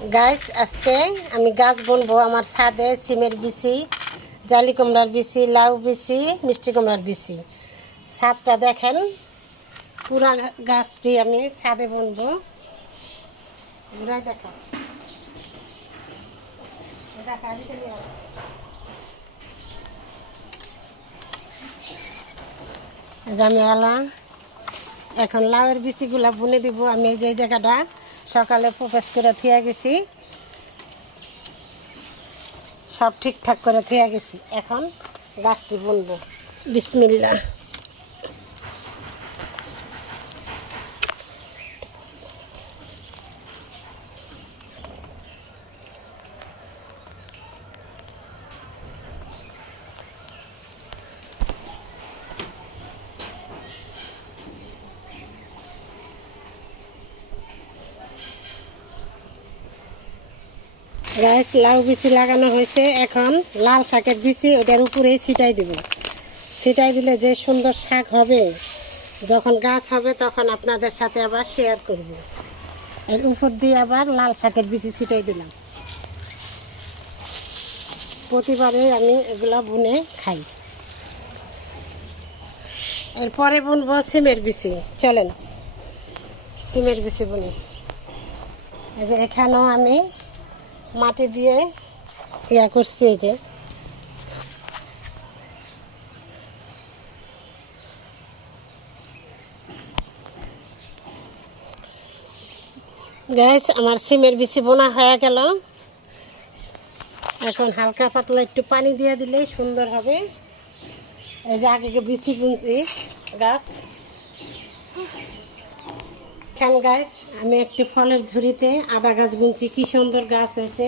Guys আজকে আমি গাছ বুনবো আমার ছাদে সিমের বিচি, জালি কুমড়ার বিচি, লাউ বিচি, মিষ্টি কুমড়ার বিচি। ছাদটা দেখেন, পুরা গাছটি আমি ছাদে বুনবো। ঘুরাই দেখা আমি এলাম এখন লাউয়ের বিচিগুলা বুনে দিব। আমি এই যে জায়গাটা সকালে প্রবেশ করে থিয়া গেছি, সব ঠিকঠাক করে থিয়া গেছি। এখন গাছটি বুনবো। বিসমিল্লাহ। গাছ লাউ বিচি লাগানো হয়েছে, এখন লাল শাকের বিচি ওটার উপরেই ছিটাই দিব। ছিটাই দিলে যে সুন্দর শাক হবে, যখন গাছ হবে তখন আপনাদের সাথে আবার শেয়ার করব। এর উপর দিয়ে আবার লাল শাকের বিচি ছিটাই দিলাম। প্রতিবারে আমি এগুলা বুনে খাই। এরপরে বুনবো সিমের বিচি। চলেন সিমের বিচি বুনি। এই যে এখানেও আমি মাটি দিয়ে ইয়া করছি। এই যে গাইস আমার সিমের বিচি বোনা হয়ে গেল। এখন হালকা পাতলা একটু পানি দিয়ে দিলেই সুন্দর হবে। এই যে আগে বিচি বুনছি গাছ। এখন গাছ আমি একটি ফলের ঝুড়িতে আদা গাছ বুনছি। কি সুন্দর গাছ হয়েছে।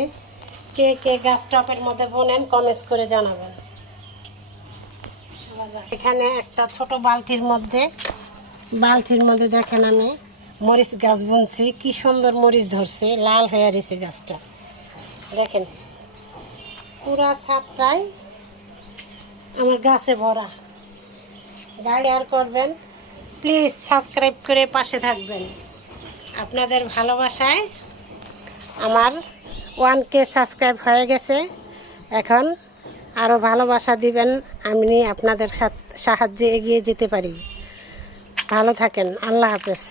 কে কে গাছ টপের মধ্যে বোনেন কমেন্টস করে জানাবেন। এখানে একটা ছোট বালতির মধ্যে দেখেন আমি মরিচ গাছ বুনছি। কি সুন্দর মরিচ ধরছে, লাল হয়ে রয়েছে গাছটা। দেখেন পুরা ছাদটাই আমার গাছে ভরা। শেয়ার করবেন, প্লিজ সাবস্ক্রাইব করে পাশে থাকবেন। আপনাদের ভালোবাসায় আমার 1K সাবস্ক্রাইব হয়ে গেছে। এখন আরও ভালোবাসা দিবেন, আমি আপনাদের সাহায্যে এগিয়ে যেতে পারি। ভালো থাকেন, আল্লাহ হাফেজ।